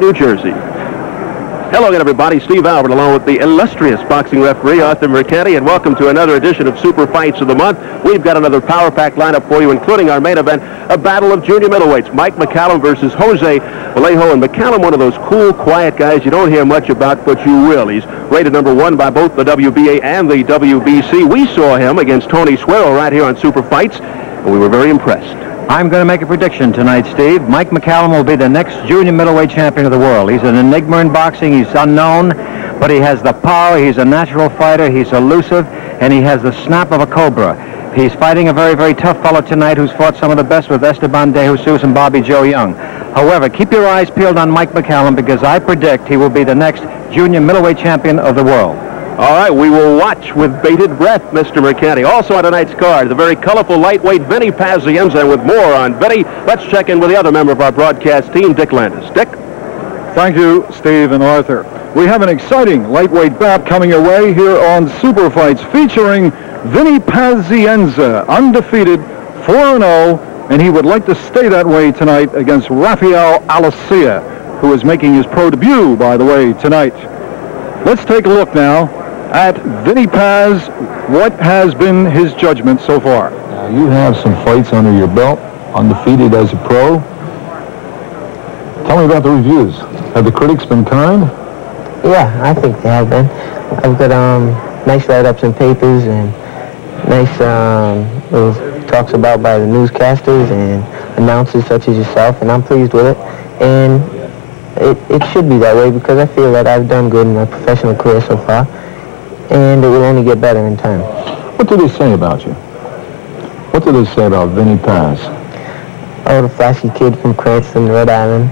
New Jersey. Hello again, everybody. Steve Albert along with the illustrious boxing referee, Arthur Mercati, and welcome to another edition of Super Fights of the Month. We've got another Power Pack lineup for you, including our main event, a battle of junior middleweights. Mike McCallum versus Jose Vallejo. And McCallum, one of those cool, quiet guys you don't hear much about, but you will. He's rated #1 by both the WBA and the WBC. We saw him against Tony Suero right here on Super Fights, and we were very impressed. I'm going to make a prediction tonight, Steve. Mike McCallum will be the next junior middleweight champion of the world. He's an enigma in boxing. He's unknown, but he has the power. He's a natural fighter. He's elusive, and he has the snap of a cobra. He's fighting a very, very tough fellow tonight who's fought some of the best with Esteban De Jesus and Bobby Joe Young. However, keep your eyes peeled on Mike McCallum because I predict he will be the next junior middleweight champion of the world. All right, we will watch with bated breath, Mr. Mercati. Also on tonight's card, the very colorful lightweight Vinny Pazienza. And with more on Vinny, let's check in with the other member of our broadcast team, Dick Landis. Dick? Thank you, Steve and Arthur. We have an exciting lightweight bout coming your way here on Super Fights featuring Vinny Pazienza, undefeated, 4-0, and he would like to stay that way tonight against Rafael Alicia, who is making his pro debut, by the way, tonight. Let's take a look now at Vinny Paz. What has been his judgment so far? You have some fights under your belt, undefeated as a pro. Tell me about the reviews. Have the critics been kind? Yeah, I think they have been. I've got nice write-ups in papers and nice little talks about by the newscasters and announcers such as yourself, and I'm pleased with it. And it should be that way because I feel that I've done good in my professional career so far, and it will only get better in time. What do they say about you? What do they say about Vinny Paz? Oh, the flashy kid from Cranston, Rhode Island,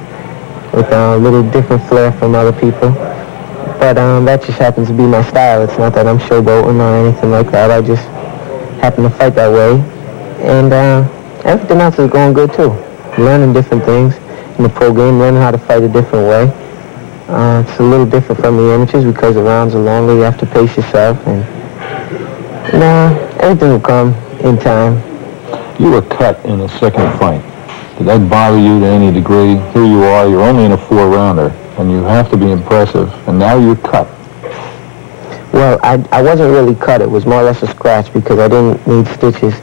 with a little different flair from other people. But that just happens to be my style. It's not that I'm showboating or anything like that. I just happen to fight that way. And everything else is going good, too. Learning different things in the pro game, learning how to fight a different way. It's a little different from the amateurs because the rounds are longer. You have to pace yourself. And everything will come in time. You were cut in the second fight. Did that bother you to any degree? Here you are, you're only in a 4-rounder, and you have to be impressive, and now you're cut. Well, I wasn't really cut. It was more or less a scratch because I didn't need stitches.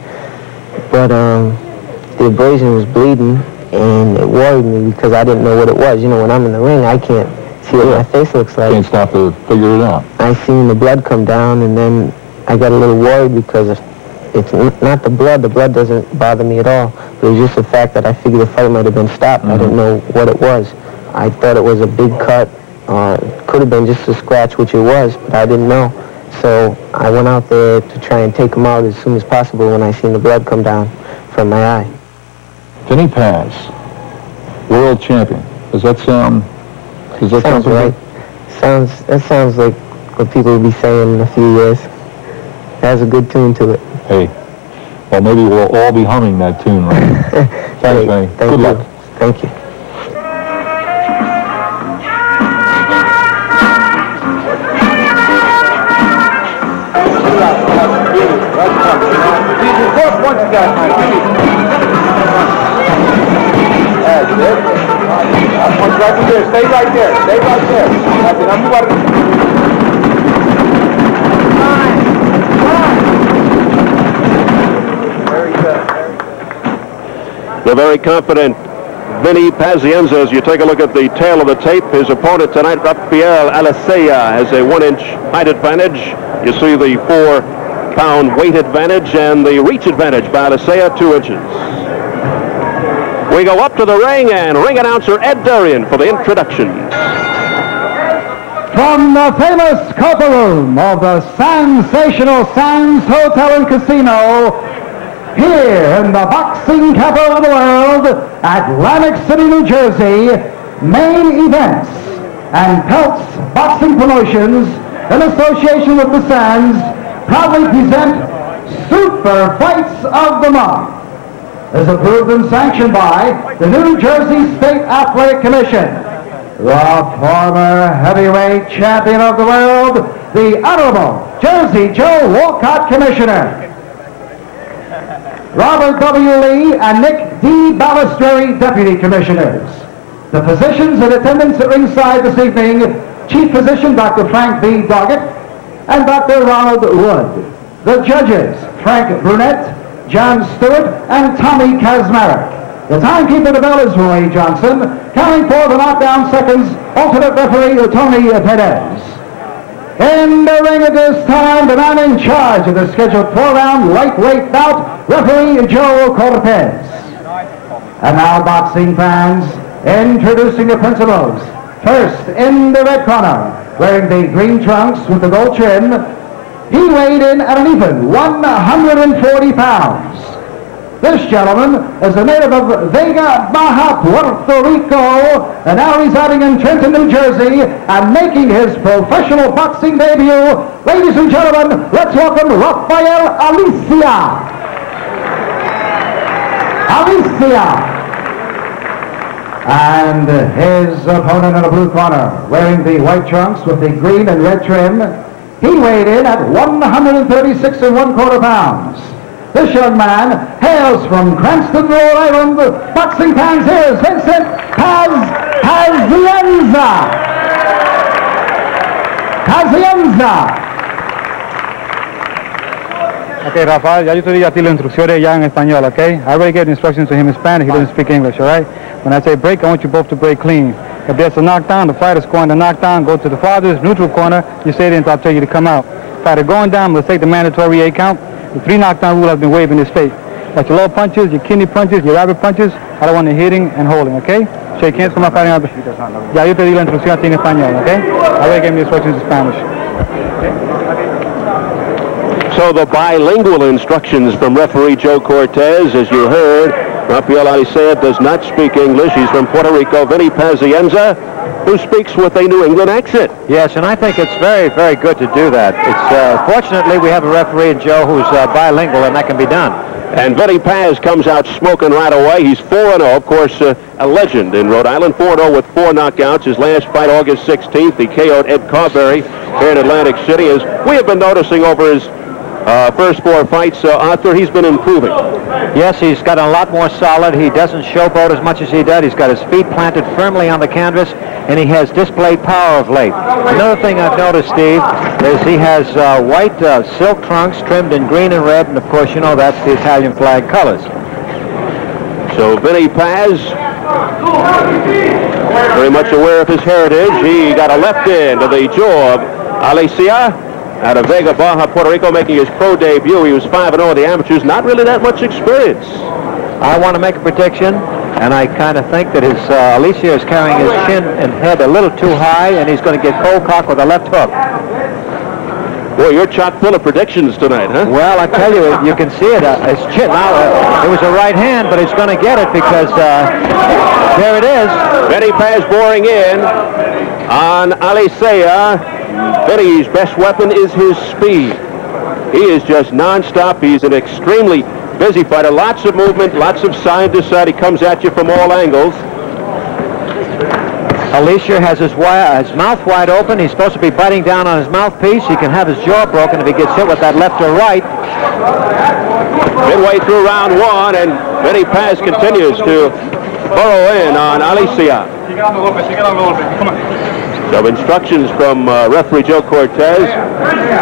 But the abrasion was bleeding, and it worried me because I didn't know what it was. You know, when I'm in the ring, I can't see what my face looks like. Can't stop to figure it out. I seen the blood come down, and then I got a little worried because it's not the blood. The blood doesn't bother me at all. It was just the fact that I figured the fight might have been stopped. I didn't know what it was. I thought it was a big cut. It could have been just a scratch, which it was, but I didn't know. So I went out there to try and take him out as soon as possible when I seen the blood come down from my eye. Vinny Paz, world champion. Does that sound right? That sounds like what people will be saying in a few years. It has a good tune to it. Hey, well, maybe we'll all be humming that tune, right? Thanks, Vinny. Good luck. Thank you. Stay right there. Stay right there. That's it. I'm Very good. The very confident Vinny Pazienza, as you take a look at the tail of the tape, his opponent tonight, Rafael Alicia, has a 1-inch height advantage. You see the 4-pound weight advantage and the reach advantage by Alicia, 2 inches. We go up to the ring, and ring announcer Ed Durian for the introduction. From the famous Copa Room of the sensational Sands Hotel and Casino, here in the boxing capital of the world, Atlantic City, New Jersey, Main Events and Peltz Boxing Promotions, in association with the Sands, proudly present Super Fights of the Month. Is approved and sanctioned by the New Jersey State Athletic Commission. The former heavyweight champion of the world, the Honorable Jersey Joe Walcott Commissioner. Robert W. Lee and Nick D. Balistreri Deputy Commissioners. The physicians in attendance at ringside this evening, Chief Physician Dr. Frank B. Doggett and Dr. Ronald Wood. The judges, Frank Brunette, John Stewart, and Tommy Kazmarek. The timekeeper of the bell is Roy Johnson. Counting for the knockdown seconds, alternate referee Tony Perez. In the ring at this time, the man in charge of the scheduled 4-round lightweight bout, referee Joe Cortez. And now, boxing fans, introducing the principals. First, in the red corner, wearing the green trunks with the gold trim, he weighed in at an even 140 pounds. This gentleman is a native of Vega Baja, Puerto Rico, and now residing in Trenton, New Jersey, and making his professional boxing debut. Ladies and gentlemen, let's welcome Rafael Alicia. And his opponent in the blue corner, wearing the white trunks with the green and red trim, he weighed in at 136 1/4 pounds. This young man hails from Cranston, Rhode Island. Boxing fans, here is Vincent Pazienza. Okay, Rafael, ya yo te di a ti las instrucciones ya en español, okay? I already gave instructions to him in Spanish. He doesn't speak English, all right? When I say break, I want you both to break clean. If there's a knockdown, the fighter's going to knock down, go to the farthest neutral corner. You say it until I tell you to come out. Fighter going down, let's take the mandatory 8 count. The 3 knockdown rule has been waived in this state. Like your low punches, your kidney punches, your rabbit punches, I don't want you hitting and holding, okay? Shake hands for my fighting out. Ya yo te di la instrucción a ti en español, okay? I already gave me instructions in Spanish. So the bilingual instructions from referee Joe Cortez, as you heard, Rafael Alicia does not speak English. He's from Puerto Rico. Vinny Pazienza, who speaks with a New England accent. Yes, and I think it's very, very good to do that. It's fortunately we have a referee in Joe who's bilingual, and that can be done. And Vinny Paz comes out smoking right away. He's 4-0, of course, a legend in Rhode Island. 4-0 with 4 knockouts. His last fight, August 16th, he KO'd Ed Carberry here in Atlantic City. As we have been noticing over his first 4 fights, Arthur, he's been improving. Yes, he's got a lot more solid. He doesn't showboat as much as he did. He's got his feet planted firmly on the canvas, and he has displayed power of late. Another thing I've noticed, Steve, is he has white silk trunks trimmed in green and red, and of course, you know, that's the Italian flag colors. So Vinny Paz, very much aware of his heritage. He got a left in to the jaw of Alicia out of Vega Baja, Puerto Rico, making his pro debut. He was 5-0 in the amateurs. Not really that much experience. I want to make a prediction, and I kind of think that his Alicia is carrying his chin and head a little too high, and he's going to get cold cock with a left hook. Boy, you're chock full of predictions tonight, huh? Well, I tell you, you can see it. His chin. Now, it was a right hand, but he's going to get it because there it is. Vinny Paz boring in on Alicia. Vinny's best weapon is his speed. He is just nonstop. He's an extremely busy fighter. Lots of movement, lots of side to side. He comes at you from all angles. Alicia has his mouth wide open. He's supposed to be biting down on his mouthpiece. He can have his jaw broken if he gets hit with that left or right. Midway through round 1, and Vinny Paz continues to burrow in on Alicia. So instructions from referee Joe Cortez.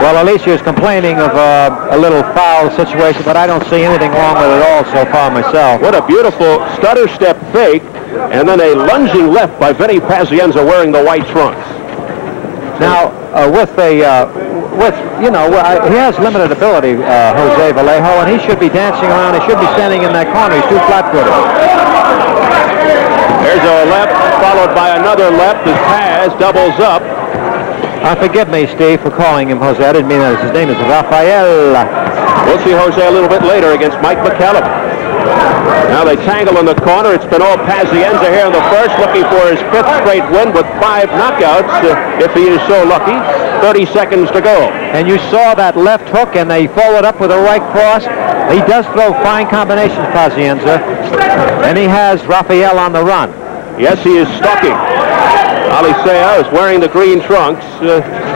Well, Alicia is complaining of a little foul situation, but I don't see anything wrong with it all so far myself. What a beautiful stutter step fake, and then a lunging left by Vinny Pazienza wearing the white trunks. Now, he has limited ability, Jose Vallejo, and he should be dancing around. He should be standing in that corner. He's too flat-footed. There's a left, followed by another left as Paz doubles up. Forgive me, Steve, for calling him Jose. I didn't mean that. His name is Rafael. We'll see Jose a little bit later against Mike McCallum. Now they tangle in the corner. It's been all Pazienza here in the first, looking for his 5th straight win with 5 knockouts, if he is so lucky. 30 seconds to go. And you saw that left hook, and they followed up with a right cross. He does throw fine combinations, Pazienza, and he has Rafael on the run. Yes, he is stalking. Alicia is wearing the green trunks,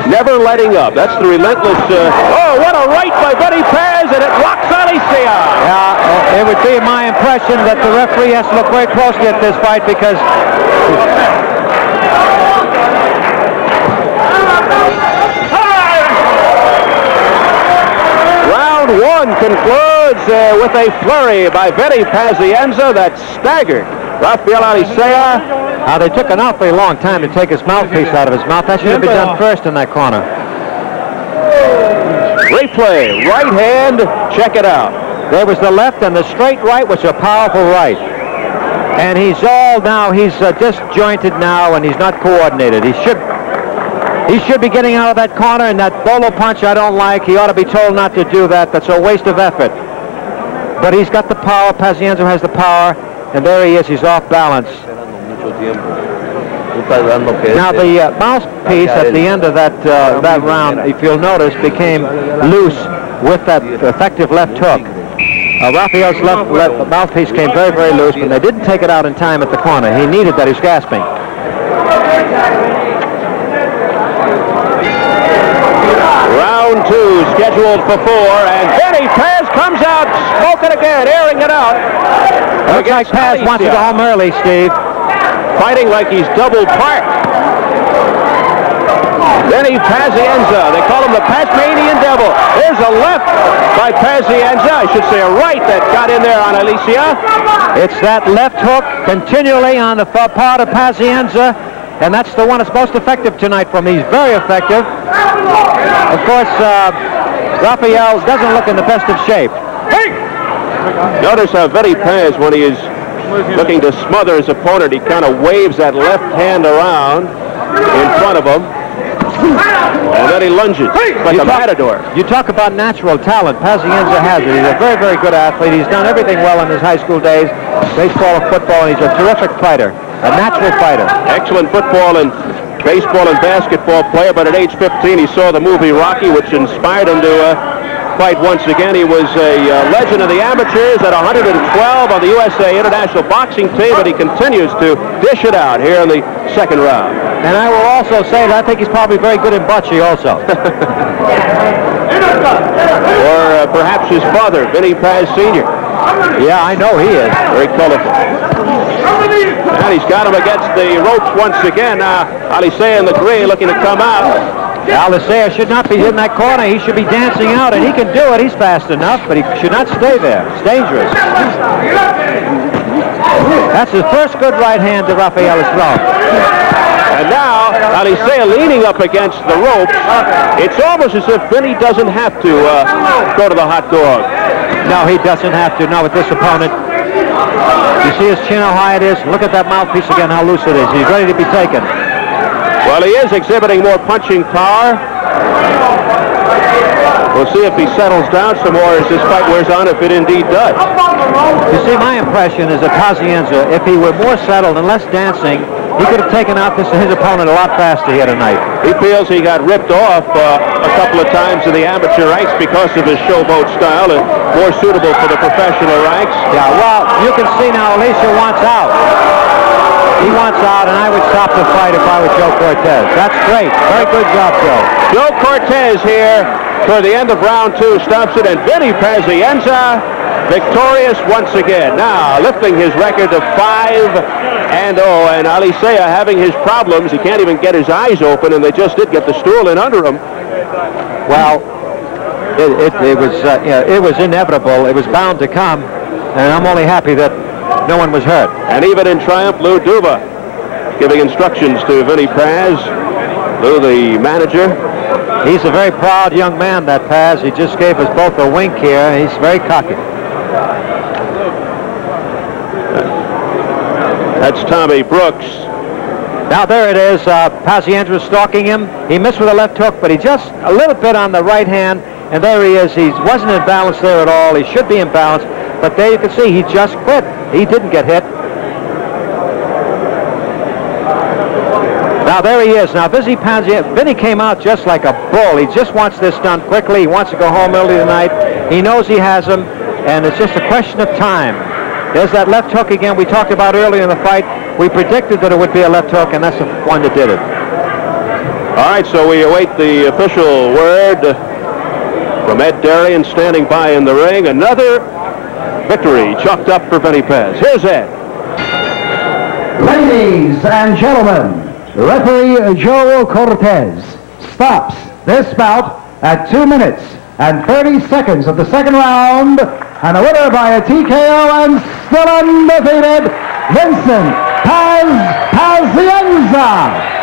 never letting up. That's the relentless... oh, what a right by Vinny Paz, and it rocks Alicia. Yeah, it would be my impression that the referee has to look very closely at this fight because concludes with a flurry by Vinny Pazienza that staggered Rafael Alicia. Now, they took an awfully long time to take his mouthpiece out of his mouth. That should have been done first in that corner. Replay, right hand, check it out. There was the left, and the straight right was a powerful right. And he's disjointed now, and he's not coordinated. He should be getting out of that corner, and that bolo punch I don't like. He ought to be told not to do that. That's a waste of effort. But he's got the power. Pazienza has the power, and there he is. He's off balance. Now, the mouthpiece at the end of that round, if you'll notice, became loose with that effective left hook. Rafael's left mouthpiece came very, very loose, but they didn't take it out in time at the corner. He needed that. He's gasping. Round 2 scheduled for 4, and Vinny Paz comes out smoking again, airing it out. Looks like Paz wants to go home early, Steve. Fighting like he's double parked. Vinny Pazienza, they call him the Tasmanian Devil. There's a left by Pazienza, I should say a right that got in there on Alicia. It's that left hook continually on the part of Pazienza, and that's the one that's most effective tonight from him. He's very effective. Of course, Rafael doesn't look in the best of shape. Notice how Vinny Paz, when he is looking to smother his opponent, he kind of waves that left hand around in front of him, and then he lunges like a matador. You talk about natural talent. Pazienza has it. He's a very, very good athlete. He's done everything well in his high school days, baseball and football, and he's a terrific fighter, a natural fighter. Excellent football and baseball and basketball player, but at age 15 he saw the movie Rocky, which inspired him to fight once again. He was a legend of the amateurs at 112 on the USA International Boxing Team, but he continues to dish it out here in the second round. And I will also say that I think he's probably very good in bocce also. Or perhaps his father, Vinny Paz Sr. Yeah, I know he is. Very colorful. And he's got him against the ropes once again. Alicia in the green looking to come out. Alicia should not be in that corner. He should be dancing out, and he can do it. He's fast enough, but he should not stay there. It's dangerous. That's his first good right hand to Rafael as well. And now, Alicia leaning up against the ropes. It's almost as if Vinny doesn't have to go to the hot dog. No, he doesn't have to. Not with this opponent. You see his chin, how high it is? Look at that mouthpiece again, how loose it is. He's ready to be taken. Well, he is exhibiting more punching power. We'll see if he settles down some more as this fight wears on, if it indeed does. You see, my impression is that Pazienza, if he were more settled and less dancing, he could have taken out his opponent a lot faster here tonight. He feels he got ripped off a couple of times in the amateur ranks because of his showboat style and more suitable for the professional ranks. Yeah, well, you can see now Alicia wants out. He wants out, and I would stop the fight if I were Joe Cortez. That's great. Very good job, Joe. Joe Cortez here toward the end of round 2 stops it, and Vinny Pazienza victorious once again. Now lifting his record to 5-0, and Alicia having his problems. He can't even get his eyes open, and they just did get the stool in under him. Well, it was inevitable. It was bound to come, and I'm only happy that no one was hurt. And even in triumph, Lou Duba giving instructions to Vinny Paz. Lou, the manager. He's a very proud young man, that Paz. He just gave us both a wink here. He's very cocky. That's Tommy Brooks. Now there it is. Pazienza stalking him. He missed with a left hook, but he just a little bit on the right hand. And there he is. He wasn't in balance there at all. He should be in balance. But there you can see he just quit. He didn't get hit. Now there he is. Now Vinny came out just like a bull. He just wants this done quickly. He wants to go home early tonight. He knows he has him, and it's just a question of time. There's that left hook again we talked about earlier in the fight. We predicted that it would be a left hook, and that's the one that did it. All right, so we await the official word from Ed Darien standing by in the ring. Another victory chalked up for Vinny Paz. Here's Ed. Ladies and gentlemen, referee Joe Cortez stops this bout at 2 minutes, and 30 seconds of the second round, and a winner by a TKO and still undefeated, Vincent Pazienza.